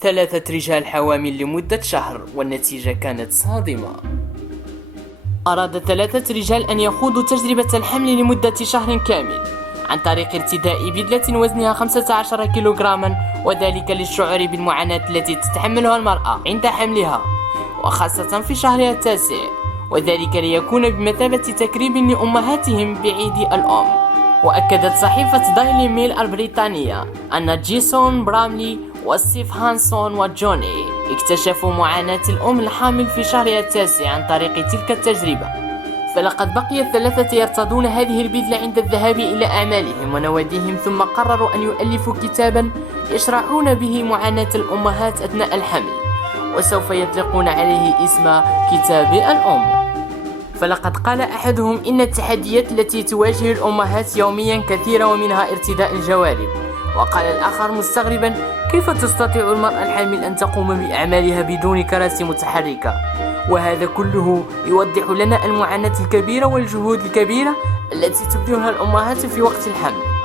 3 رجال حوامل لمدة شهر، والنتيجة كانت صادمة. أراد 3 رجال أن يخوضوا تجربة الحمل لمدة شهر كامل عن طريق ارتداء بدلة وزنها 15 كيلوغراما، وذلك للشعور بالمعاناة التي تتحملها المرأة عند حملها، وخاصة في شهرها التاسع، وذلك ليكون بمثابة تكريم لأمهاتهم بعيد الأم. وأكدت صحيفة دايلي ميل البريطانية أن جيسون براملي وستيف هانسون وجوني اكتشفوا معاناة الأم الحامل في شهرها التاسع عن طريق تلك التجربة. فلقد بقي الثلاثة يرتدون هذه البدلة عند الذهاب إلى أعمالهم ونواديهم، ثم قرروا أن يؤلفوا كتابا يشرحون به معاناة الأمهات أثناء الحمل، وسوف يطلقون عليه اسم كتاب الأم. فلقد قال أحدهم إن التحديات التي تواجه الأمهات يوميا كثيرة، ومنها ارتداء الجوارب. وقال الآخر مستغربا: كيف تستطيع المرأة الحامل أن تقوم بأعمالها بدون كراسي متحركة؟ وهذا كله يوضح لنا المعاناة الكبيرة والجهود الكبيرة التي تبذلها الأمهات في وقت الحمل.